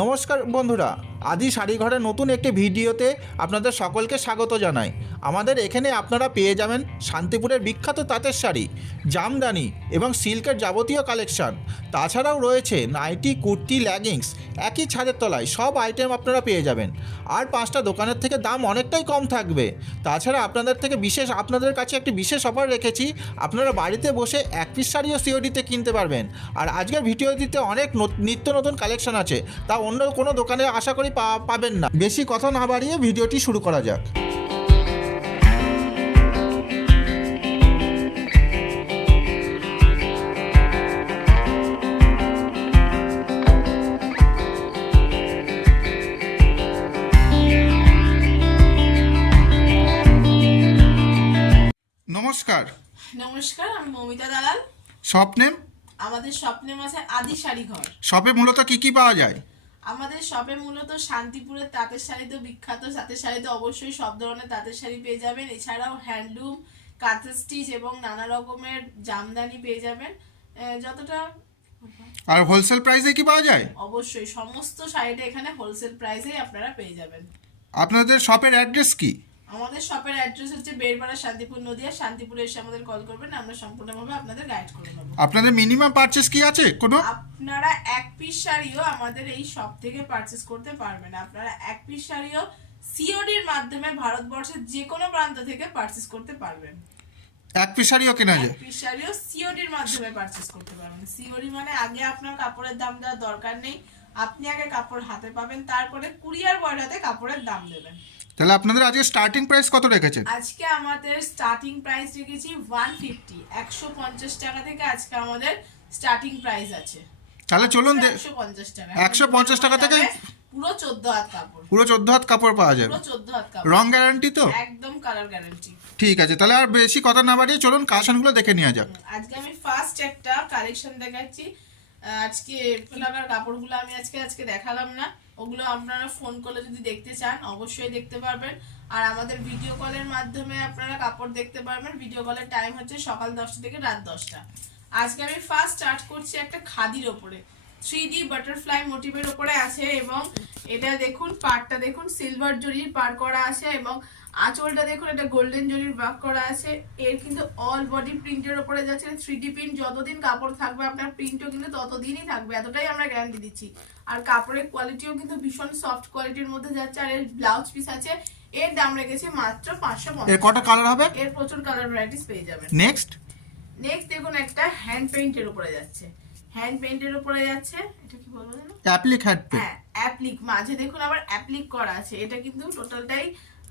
নমস্কার বন্ধুরা, আদি শাড়িঘরের নতুন একটি ভিডিওতে আপনাদের সকলকে স্বাগত জানাই। আমাদের এখানে আপনারা পেয়ে যাবেন শান্তিপুরের বিখ্যাত তাঁতের শাড়ি, জামদানি এবং সিল্কের যাবতীয় কালেকশান। তাছাড়াও রয়েছে নাইটি, কুর্তি, লেগিংস, একই ছাদের তলায় সব আইটেম আপনারা পেয়ে যাবেন। আর 5টা দোকানের থেকে দাম অনেকটাই কম থাকবে। তাছাড়া আপনাদের কাছে একটি বিশেষ অফার রেখেছি, আপনারা বাড়িতে বসে এক পিস শাড়িও সিওডিতে কিনতে পারবেন। আর আজকের ভিডিওটিতে অনেক নিত্য নতুন কালেকশন আছে, তা অন্য কোনো দোকানে আশা করি পাবেন না। বেশি কথা না বাড়িয়ে ভিডিওটি শুরু করা যাক। নমস্কার। নমস্কার, আমি মমিতা দালাল। Shop name? আমাদের শপ নেম আছে আদি শাড়ি ঘর। শপে মূলত কি কি পাওয়া যায়? আমাদের শপে মূলত শান্তিপুরের তাঁতের শাড়ি তো বিখ্যাত। তাঁতের শাড়িতে অবশ্যই সব ধরনের তাঁতের শাড়ি পেয়ে যাবেন। এছাড়াও হ্যান্ডলুম, কাঁথা স্টিচ এবং নানা রকমের জামদানি পেয়ে যাবেন। যতটা আর হোলসেল প্রাইসে কি পাওয়া যায়? অবশ্যই সমস্ত শাড়িটা এখানে হোলসেল প্রাইসেই আপনারা পেয়ে যাবেন। আপনাদের শপের অ্যাড্রেস কি? আমাদের শপের অ্যাড্রেস হচ্ছে বেড়পাড়া, শান্তিপুর, নদিয়া। শান্তিপুরে এসে আমাদের কল করবেন, আমরা সম্পূর্ণভাবে আপনাদের গাইড করে দেবো। আপনাদের মিনিমাম পারচেস কি আছে কোনো? আপনারা এক পিস শাড়িও আমাদের এই শপ থেকে পারচেস করতে পারবেন। আপনারা এক পিস শাড়িও সিওডির মাধ্যমে ভারতবর্ষের যে কোনো প্রান্ত থেকে পারচেস করতে পারবেন। এক পিস শাড়িও কেনা যায়? এক পিস শাড়িও সিওডির মাধ্যমে পারচেস করতে পারবেন। সিওডি মানে আগে আপনার কাপড়ের দাম দেওয়ার দরকার নেই। আপনি আগে কাপড় হাতে পাবেন, তারপরে কুরিয়ার বয়টাতে কাপড়ের দাম দেবেন। তাহলে আপনাদের আজকে স্টার্টিং প্রাইস কত রেখেছেন? আজকে আমাদের স্টার্টিং প্রাইস রেখেছি 150, 150 টাকা থেকে আজকে আমাদের স্টার্টিং প্রাইস আছে। তাহলে চলুন 150 টাকা, 150 টাকা থেকে পুরো 14 হাত কাপড়, পুরো 14 হাত কাপড় পাওয়া যাবে। পুরো 14 হাত কাপড়, রং গ্যারান্টি তো? একদম কালার গ্যারান্টি। ঠিক আছে, তাহলে আর বেশি কথা না বাড়িয়ে চলুন কালেকশনগুলো দেখে নেওয়া যাক। আজকে আমি ফার্স্ট একটা কালেকশন দেখাচ্ছি। আজকে লাগার কাপড়গুলো আমি আজকে দেখালাম না, ওগুলো আপনারা ফোন করলে যদি দেখতে চান অবশ্যই দেখতে পারবেন। আর আমাদের ভিডিও কলের মাধ্যমে আপনারা কাপড় দেখতে পারবেন। ভিডিও কলের টাইম হচ্ছে সকাল 10টা থেকে রাত 10টা। আজকে আমি ফার্স্ট স্টার্ট করছি একটা খাদির ওপরে, 3D বাটারফ্লাই মোটিভের ওপরে আছে। এবং এটা দেখুন, পাড়টা দেখুন সিলভার জরির পাড় করা আছে এবং আঁচলটা দেখুন এটা গোল্ডেন জরির ওয়ার্ক করা আছে। এর কিন্তু অল বডি প্রিন্টের উপরে যাচ্ছে 3D প্রিন্ট। যতদিন কাপড় থাকবে আপনার প্রিন্টও কিন্তু ততদিনই থাকবে, এতটাই আমরা গ্যারান্টি দিচ্ছি। আর কাপড়ের কোয়ালিটিও কিন্তু ভীষণ সফট কোয়ালিটির মধ্যে যাচ্ছে। আর এর ব্লাউজ পিস আছে, এর দাম রেখেছি মাত্র 550। এর কটা কালার হবে? এর প্রচুর কালার ভ্যারাইটিস পেয়ে যাবেন। নেক্সট দেখুন একটা হ্যান্ড পেইন্টের উপরে যাচ্ছে, হ্যান্ড পেইন্টের উপরে যাচ্ছে। এটা কি বলবো জানো? Applique hand paint. হ্যাঁ, অ্যাপ্লিক, মাঝে দেখুন আবার অ্যাপ্লিক করা আছে। এটা কিন্তু টোটালটাই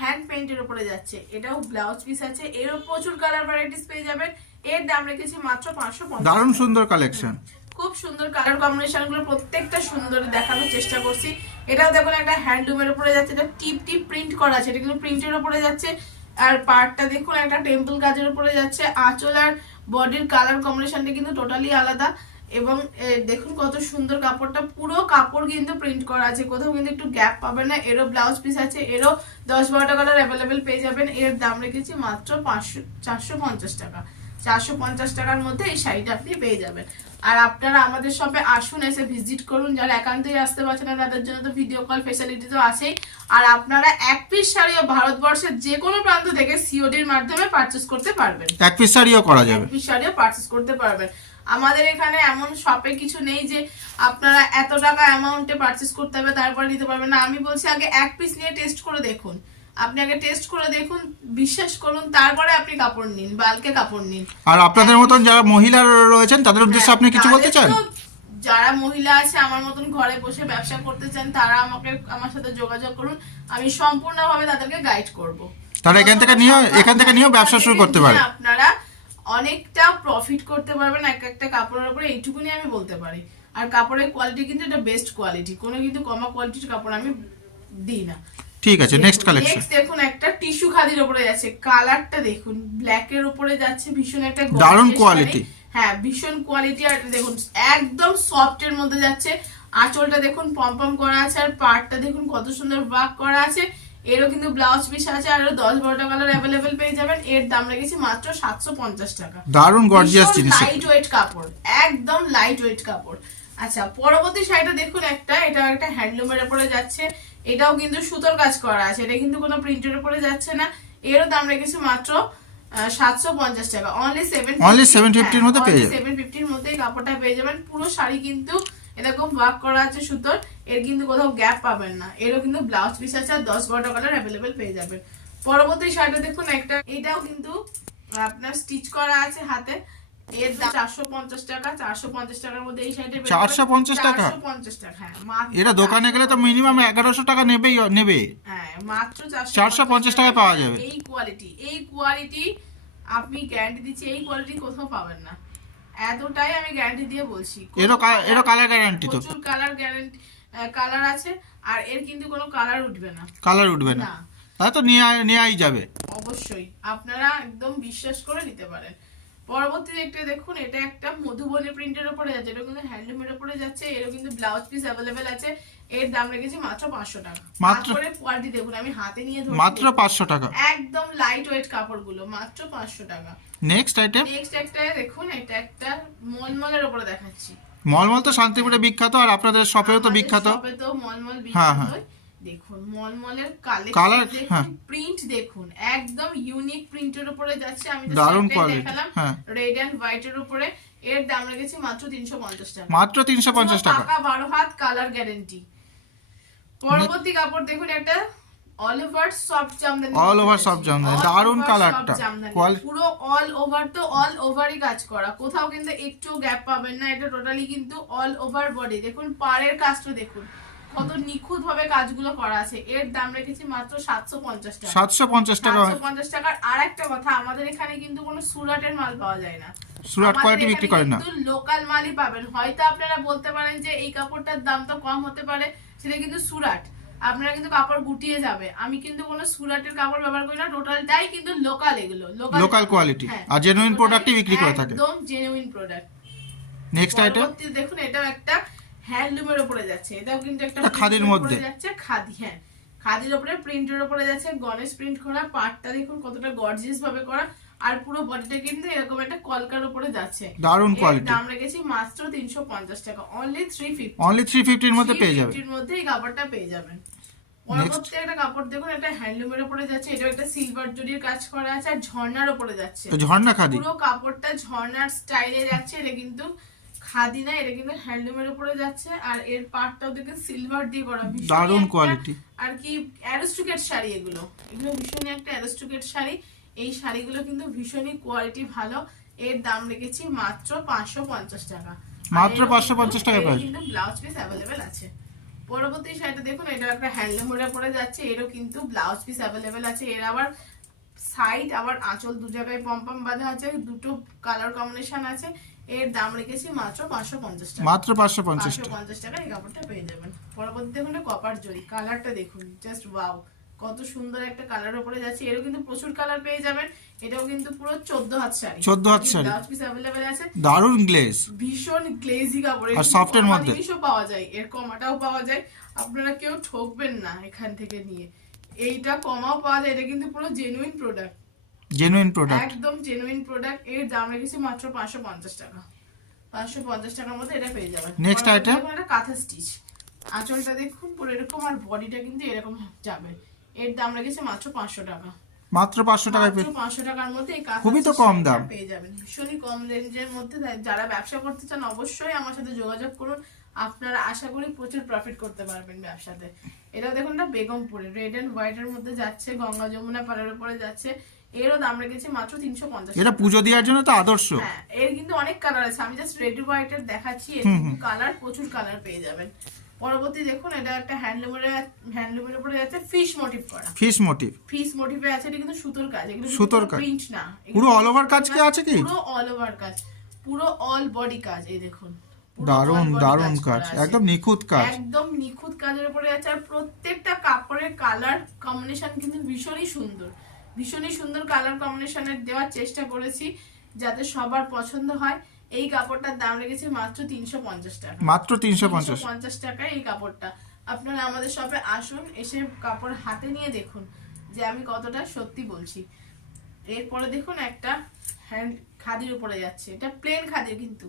হ্যান্ড পেইন্টের উপরে যাচ্ছে। এটাও ব্লাউজ পিস আছে, এরও প্রচুর কালার ভ্যারাইটিস পেয়ে যাবেন। এর দাম রেখেছি মাত্র 550। দারুণ সুন্দর কালেকশন, খুব সুন্দর কালার কম্বিনেশন গুলো, প্রত্যেকটা সুন্দর দেখানোর চেষ্টা করছি। এটাও দেখুন একটা হ্যান্ডলুমের উপরে যাচ্ছে, এটা টিপ টিপ প্রিন্ট করা আছে, এটা কিন্তু প্রিন্টের উপরে যাচ্ছে। আর পার্টটা দেখুন একটা টেম্পল কাজের উপরে যাচ্ছে। আঁচল আর বডির কালার কম্বিনেশনটা কিন্তু টোটালি আলাদা। এবং দেখুন কত সুন্দর কাপড়টা, পুরো কাপড় কিন্তু প্রিন্ট করা আছে, কোথাও কিন্তু একটু গ্যাপ পাবেন না। এরও ব্লাউজ পিস আছে, এরও 10-12টা কালার অ্যাভেলেবেল পেয়ে যাবেন। এর দাম রেখেছি মাত্র 450 টাকা। 450 টাকার মধ্যে এই শাড়িটা আপনি পেয়ে যাবেন। আর আপনারা আমাদের শপে আসুন, এসে ভিজিট করুন। যারা একান্তই আসতে পারছেন না তাদের জন্য তো ভিডিও কল ফেসিলিটি তো আছেই। আর আপনারা এক পিস শাড়িও ভারতবর্ষের যে কোনো প্রান্ত থেকে সিওডির মাধ্যমে পারচেস করতে পারবেন। এক পিস শাড়িও করা যাবে, এক পিস শাড়িও পারচেস করতে পারবেন। আমাদের এখানে এমন শপে কিছু নেই যে আপনারা এত টাকা অ্যামাউন্টে পারচেস করতে হবে তারপরে নিতে পারবেন না। আমি বলছি আগে এক পিস নিয়ে টেস্ট করে দেখুন। আপনি আগে টেস্ট করে দেখুন, বিশ্বাস করুন, তারপরে আপনি কাপড় নিন, বালকে কাপড় নিন। আর আপনাদের মতন যারা মহিলা রয়েছেন তাদের উদ্দেশ্যে আপনি কিছু বলতে চান? যারা মহিলা আছে আমার মতন ঘরে বসে ব্যবসা করতে চান তারা আমার সাথে যোগাযোগ করুন, আমি সম্পূর্ণভাবে তাদেরকে গাইড করব। তারা এখান থেকে নিয়ে ব্যবসা শুরু করতে পারে। আপনারা অনেকটা প্রফিট করতে পারবেন এক একটা কাপড়ের উপরে, এইটুকুনি আমি বলতে পারি। আর কাপড়ের কোয়ালিটি কিন্তু এটা বেস্ট কোয়ালিটি, কোনো কিন্তু কমা কোয়ালিটির কাপড় আমি দিই না। ঠিক আছে, নেক্সট কালেকশন। নেক্সট দেখুন একটা টিস্যু খাদির উপরে যাচ্ছে, কালারটা দেখুন ব্ল্যাক এর উপরে যাচ্ছে, ভীষণ একটা দারুণ কোয়ালিটি। হ্যাঁ, ভীষণ কোয়ালিটি। আর দেখুন একদম সফট এর মধ্যে যাচ্ছে। আঁচলটা দেখুন পম পম করা আছে, আর পাড়টা দেখুন কত সুন্দর ওয়ার্ক করা আছে। এরও কিন্তু ব্লাউজ পিস আছে, আর 10-12টা কালার অ্যাভেলেবেল পেয়ে যাবেন। এর দাম রেখেছি মাত্র 750 টাকা। দারুণ গর্জিয়াস জিনিস, লাইট ওয়েট কাপড়, একদম লাইট ওয়েট কাপড়। আচ্ছা, পরবর্তী শাড়িটা দেখুন এটা একটা হ্যান্ডলুমের উপরে যাচ্ছে। এটাও কিন্তু সুতোর কাজ করা আছে, এটা কিন্তু কোনো প্রিন্টের উপরে যাচ্ছে না। এরও দাম রেখেছি মাত্র 750 টাকা, অনলি 750 এর মধ্যে পেয়ে যাবেন। 750 এর মধ্যে কাপড়টা পেয়ে যাবেন। পুরো শাড়ি কিন্তু এরকম ওয়ার্ক করা আছে সুতোর, এর কিন্তু কোথাও গ্যাপ পাবেন না। এরও কিন্তু ব্লাউজ পিস আছে আর 10-12টা কালার অ্যাভেলেবেল পেয়ে যাবেন। পরবর্তী শাড়িটা দেখুন এটাও কিন্তু আপনার স্টিচ করা আছে হাতে। এর দাম 450 টাকা। 450 টাকার মধ্যে এই শাড়িটা 450 টাকা? 450 টাকা, হ্যাঁ। মাত্র এটা দোকানে গেলে তো মিনিমাম 1100 টাকা নেবে। হ্যাঁ, মাত্র 450 টাকায় পাওয়া যাবে। এই কোয়ালিটি আপনি গ্যারান্টি দিচ্ছি, এই কোয়ালিটি কোথাও পাবেন না। এতটাই আমি গ্যারান্টি দিয়ে বলছি। এরও কালার গ্যারান্টি তো? প্রচুর কালার আছে, আর এর কিন্তু কোনো কালার উঠবে না। কালার উঠবে না? তাহলে তো নেওয়াই যাবে। অবশ্যই আপনারা একদম বিশ্বাস করে নিতে পারেন। পরবর্তী একটা দেখুন, এটা একটা মধুবনী প্রিন্টের উপরে যাচ্ছে, এটা কিন্তু হ্যান্ডলুমের উপরে যাচ্ছে। এরও কিন্তু ব্লাউজ পিস অ্যাভেলেবেল আছে। এর দাম রেখেছি মাত্র 500 টাকা। মাত্র? কোয়ালিটি দেখুন, আমি হাতে নিয়ে ধরছি, মাত্র 500 টাকা। একদম লাইট ওয়েট কাপড়গুলো, মাত্র 500 টাকা। নেক্সট আইটেম একটা দেখুন, এটা একটা মলমলের উপরে দেখাচ্ছি। মলমল তো শান্তিপুরে বিখ্যাত, আর আপনাদের শপেও তো বিখ্যাত। শপে তো মলমল হ্যাঁ, বিখ্যাত। হ্যাঁ। দেখুন মলমলের কালার, কালার হ্যাঁ। দেখুন, প্রিন্ট দেখুন, একদম ইউনিক প্রিন্টের উপরে যাচ্ছে। আমি তো দারুণ শাড়িটাই কোয়ালিটি, দেখালাম হ্যাঁ। রেড এন্ড হোয়াইট এর উপরে। এর দাম রেখেছি মাত্র 350 টাকা। মাত্র 350 টাকা। পাকা 12 হাত কালার গ্যারান্টি। পরবর্তী কাপড় দেখুন, একটা all over soft Jamdani. All over soft Jamdani, দারুণ কালারটা। পুরো অল ওভার তো অল ওভারই কাজ করা, কোথাও কিন্তু একটু গ্যাপ পাবেন না। এটা টোটালি কিন্তু অল ওভার বডি। দেখুন পাড়ের কাজটা দেখুন, কত নিখুঁত ভাবে কাজগুলো করা আছে। এর দাম রেখেছি মাত্র 750 টাকা। 750 টাকা। 750 টাকার আর একটা কথা, আমাদের এখানে কিন্তু কোনো সুরাটের মাল পাওয়া যায় না। সুরাট কোয়ালিটি বিক্রি করেন না। কিন্তু লোকাল মালই পাবেন। হয়তো আপনারা বলতে পারেন যে এই কাপড়টার দাম তো কম হতে পারে, সেটা কিন্তু সুরাট। আপনারা কিন্তু কাপড় গুটিয়ে যাবে। আমি কিন্তু কোনো সুরাটের কাপড় ব্যবহার করি না, টোটালটাই কিন্তু লোকাল। এগুলো লোকাল কোয়ালিটি আর জেনুইন প্রোডাক্টই বিক্রি করে থাকে। একদম জেনুইন প্রোডাক্ট। নেক্সট আইটেম দেখুন, এটাও একটা হ্যান্ডলুমের উপরে যাচ্ছে। এটাও কিন্তু একটা খাদির মধ্যে যাচ্ছে। খাদি, হ্যাঁ, খাদির উপরে প্রিন্টের উপরে যাচ্ছে। গণেশ প্রিন্ট করা, পাটটা দেখুন কতটা গর্জিয়াস ভাবে করা, আর পুরো বডিটা কিন্তু এরকম একটা কলকার উপরে যাচ্ছে। দারুণ কোয়ালিটি। দাম রেখেছি মাত্র 350 টাকা, অনলি 350। অনলি 350 এর মধ্যে পেয়ে যাবেন। 350 এর মধ্যে এই কাপড়টা পেয়ে যাবেন। পরবর্তী একটা কাপড় দেখুন, এটা হ্যান্ডলুমের উপরে যাচ্ছে। এটা একটা সিলভার জরির কাজ করা আছে আর ঝর্ণার উপরে যাচ্ছে। ঝর্ণা খাদি, পুরো কাপড়টা ঝর্ণার স্টাইলে যাচ্ছে। এটা কিন্তু খাদি না, এটা কিন্তু হ্যান্ডলুমের উপরে যাচ্ছে। আর এর পার্টটাও দেখে সিলভার দিয়ে করা, দারুণ কোয়ালিটি। আর কি অ্যারিস্টোক্রেট শাড়ি এগুলো ভীষণই একটা অ্যারিস্টোক্রেট শাড়ি। এই শাড়িগুলো কিন্তু ভীষণই কোয়ালিটি ভালো। এর দাম রেখেছি মাত্র 550 টাকা। মাত্র 550 টাকা পাবেন। কিন্তু ব্লাউজ পিস অ্যাভেলেবেল আছে। পরবর্তী শাড়িটা দেখুন, এটা একটা হ্যান্ডলুমের উপরে যাচ্ছে। এরও কিন্তু ব্লাউজ পিস অ্যাভেলেবেল আছে। এর আবার সাইড আবার আঁচল দু জায়গায় পম্পম বাঁধা আছে, দুটো কালার কম্বিনেশন আছে। এর দাম রেখেছি মাত্র 550 টাকা। মাত্র 550 টাকা এই কাপড়টা পেয়ে যাবেন। পরবর্তী দেখুন, কপার জরি। কালারটা দেখুন, জাস্ট ওয়াও, কত সুন্দর একটা কালার উপরে যাচ্ছে। এরও কিন্তু প্রচুর কালার পেয়ে যাবেন। এটাও কিন্তু পুরো 14 হাত শাড়ি। 14 হাত শাড়ি, ব্লাউজ পিস अवेलेबल আছে। দারুণ গ্লেজ, ভীষণ গ্লেজি কাপড়, আর সফটের মধ্যে জিনিসও পাওয়া যায়। এর কমাটাও পাওয়া যায়, আপনারা কেউ ঠকবেন না এখান থেকে নিয়ে। এইটা কমাও পাওয়া যায়। এটা কিন্তু পুরো জেনুইন প্রোডাক্ট, জেনুইন প্রোডাক্ট, একদম জেনুইন প্রোডাক্ট। এর দাম রেখেছি মাত্র 550 টাকা। 550 টাকার মধ্যে এটা পেয়ে যাবেন। নেক্সট আইটেম, এটা কাঁথা স্টিচ। আঁচলটা দেখুন পুরো এরকম, আর বডিটা কিন্তু এরকম যাবে। এর দাম রেখেছে মাত্র 500 টাকা। মাত্র 500 টাকায় পেয়ে, 500 টাকার মধ্যে এই কাঁথা খুবই তো কম দাম পেয়ে যাবেন। ভীষণই কম রেঞ্জের মধ্যে। যারা ব্যবসা করতে চান অবশ্যই আমার সাথে যোগাযোগ করুন। আপনারা আশা করি প্রচুর প্রফিট করতে পারবেন ব্যবসাতে। এটা দেখুন না, বেগমপুরে রেড এন্ড হোয়াইট এর মধ্যে যাচ্ছে, গঙ্গা যমুনা পাড়ের উপরে যাচ্ছে। এরও দাম রেখেছি মাত্র 350। এটা পুজো দেওয়ার জন্য তো আদর্শ। হ্যাঁ, এর কিন্তু অনেক কালার আছে, আমি জাস্ট রেড হোয়াইট এর দেখাচ্ছি। এর কিন্তু কালার, প্রচুর কালার পেয়ে যাবেন। পরবর্তী দেখুন, এটা একটা হ্যান্ডলুমের উপরে যাচ্ছে, ফিশ মোটিভ করা। ফিশ মোটিভে আছে। এটা কিন্তু সুতোর কাজ, এগুলো সুতোর কাজ, প্রিন্ট না। পুরো অল ওভার কাজ কি আছে কি? পুরো অল ওভার কাজ, পুরো অল বডি কাজ। এই দেখুন, দারুণ দারুণ কাজ, একদম নিখুঁত কাজ, একদম নিখুঁত কাজের উপরে আছে। আর প্রত্যেকটা কাপড়ের কালার কম্বিনেশন কিন্তু ভীষণই সুন্দর, ভীষণই সুন্দর কালার কম্বিনেশনের দেওয়ার চেষ্টা করেছি যাতে সবার পছন্দ হয়। এই কাপড়টার দাম রেখেছি মাত্র 350 টাকা। মাত্র 350 টাকা এই কাপড়টা। আপনারা আমাদের শপে আসুন, এসে কাপড় হাতে নিয়ে দেখুন যে আমি কতটা সত্যি বলছি। এরপরে দেখুন, একটা হ্যান্ড খাদির উপরে যাচ্ছে। এটা প্লেন খাদি, কিন্তু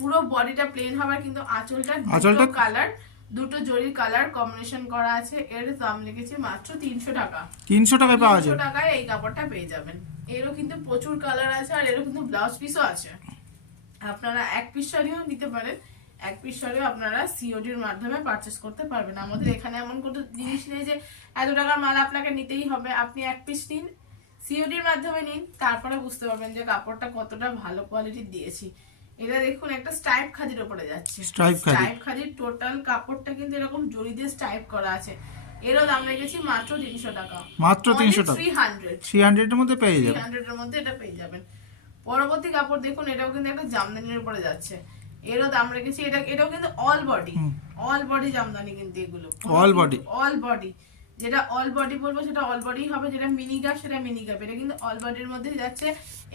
পুরো বডিটা প্লেন হবে, কিন্তু আঁচলটা কালার, দুটো জরির কালার কম্বিনেশন করা আছে। এর দাম লিখেছি মাত্র 300 টাকা। 300 টাকায় পাওয়া যায়। 300 টাকায় এই কাপড়টা পেয়ে যাবেন। এরও কিন্তু প্রচুর কালার আছে, আর এরও কিন্তু ব্লাউজ পিসও আছে। আপনারা এক পিস শাড়িও নিতে পারেন, এক পিস শাড়িও আপনারা সিওডির মাধ্যমে পারচেস করতে পারবেন। আমাদের এখানে এমন কোনো জিনিস নেই যে এত টাকার মাল আপনাকে নিতেই হবে। আপনি এক পিস নিন, সিওডির মাধ্যমে নিন, তারপরে বুঝতে পারবেন যে কাপড়টা কতটা ভালো কোয়ালিটির দিয়েছি। এটা দেখুন একটা স্টাইপ খাদির উপরে যাচ্ছে। স্টাইপ খাদির টোটাল কাপড়টা কিন্তু এরকম জরি দিয়ে স্টাইপ করা আছে। এরও দাম রেখেছি মাত্র 300 টাকা। মাত্র 300 টাকা। 300 এর মধ্যে পেয়ে যাবেন। 300 এর মধ্যে এটা পেয়ে যাবেন। পরবর্তী কাপড় দেখুন, এটাও কিন্তু একটা জামদানির উপরে যাচ্ছে। এরও দাম রেখেছি, এটাও কিন্তু অল বডি জামদানি, কিন্তু এগুলো অল বডি। যেটা অল বডি বলবো সেটা অল বডি হবে, যেটা মিনি গ্যাপ সেটা মিনি গ্যাপ। এটা কিন্তু অল বডির মধ্যে যাচ্ছে।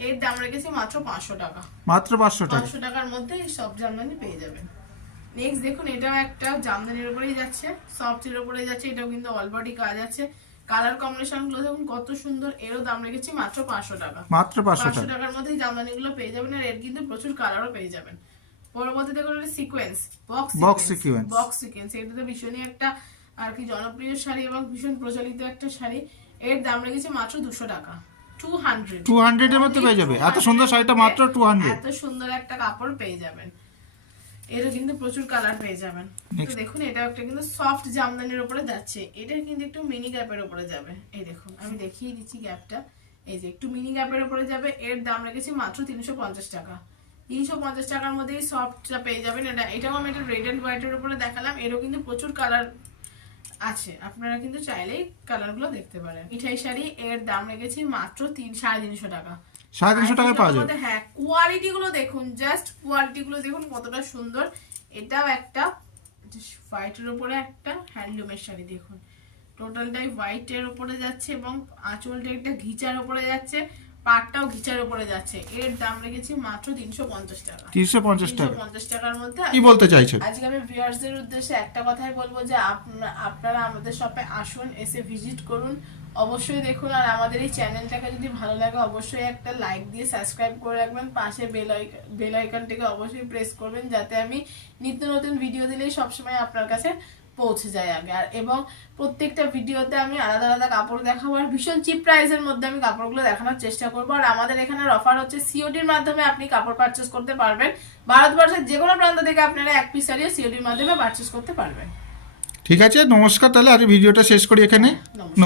এর দাম রেখেছি মাত্র 500 টাকা। মাত্র 500 টাকা। 500 টাকার মধ্যে এই সব জামদানি পেয়ে যাবেন। নেক্সট দেখুন, এটাও একটা জামদানির উপরেই যাচ্ছে, সফটের উপরে যাচ্ছে। এটাও কিন্তু অল বডি কাজ আছে। কালার কম্বিনেশন গুলো দেখুন কত সুন্দর। এরও দাম রেখেছি মাত্র 500 টাকা। মাত্র 500 টাকার মধ্যে এই জামদানি গুলো পেয়ে যাবেন। আর এর কিন্তু প্রচুর কালারও পেয়ে যাবেন। পরবর্তীতে দেখুন সিকোয়েন্স বক্স সিকোয়েন্স। এটা তো ভীষণই একটা আর কি জনপ্রিয় শাড়ি এবং ভীষণ প্রচলিত একটা শাড়ি। এর দাম রেখেছে মাত্র 200 টাকা। 200 এর মধ্যে পেয়ে যাবে। এত সুন্দর শাড়িটা মাত্র 200। এত সুন্দর একটা কাপড় পেয়ে যাবেন। এরও কিন্তু প্রচুর কালার পেয়ে যাবেন। তো দেখুন, এটা একটা কিন্তু সফট জামদানির উপরে যাচ্ছে। এটা কিন্তু একটু মিনি গ্যাপের উপরে যাবে। এই দেখুন, আমি দেখিয়ে দিচ্ছি গ্যাপটা। এই যে একটু মিনি গ্যাপের উপরে যাবে। এর দাম রেখেছি মাত্র 350 টাকা। 350 টাকার মধ্যে এই সফটটা পেয়ে যাবেন। এটাও আমি একটা রেড এন্ড হোয়াইটের উপরে দেখালাম। এরও কিন্তু প্রচুর কালার আছে, আপনারা কিন্তু চাইলেই কালারগুলো দেখতে পারেন। মিঠাই শাড়ি, এর দাম রেখেছি মাত্র 350 টাকা। 350 টাকায় পাওয়া যায়। হ্যাঁ, কোয়ালিটি গুলো দেখুন, জাস্ট কোয়ালিটি গুলো দেখুন কতটা সুন্দর। এটাও একটা হোয়াইটের উপরে একটা হ্যান্ডলুমের শাড়ি। দেখুন টোটালটাই হোয়াইটের উপরে যাচ্ছে এবং আঁচলটা একটা ঘিচার উপরে যাচ্ছে, পাটটাও ঘিচার উপরে যাচ্ছে। এর দাম রেখেছি মাত্র 350 টাকা। 350 টাকার মধ্যে। কি বলতে চাইছেন? আজকে আমি ভিউয়ার্সদের উদ্দেশ্যে একটা কথাই বলবো যে আপনারা আমাদের শপে আসুন, এসে ভিজিট করুন, অবশ্যই দেখুন। আর আমাদের এই চ্যানেলটাকে যদি ভালো লাগে অবশ্যই একটা লাইক দিয়ে সাবস্ক্রাইব করে রাখবেন। পাশে বেল আইকনটাকে অবশ্যই প্রেস করবেন, যাতে আমি নিত্য নতুন ভিডিও দিলেই সবসময় আপনার কাছে পৌঁছে যায় আগে। আর এবং প্রত্যেকটা ভিডিওতে আমি আলাদা আলাদা কাপড় দেখাবো, আর ভীষণ চিপ প্রাইসের মধ্যে আমি কাপড়গুলো দেখানোর চেষ্টা করবো। আর আমাদের এখানের অফার হচ্ছে সিওডির মাধ্যমে আপনি কাপড় পারচেস করতে পারবেন। ভারতবর্ষের যে কোনো প্রান্ত থেকে আপনারা এক পিস শাড়িও সিওডির মাধ্যমে পারচেস করতে পারবেন। ঠিক আছে, নমস্কার। তাহলে আজ ভিডিওটা শেষ করি এখানে। নমস্কার।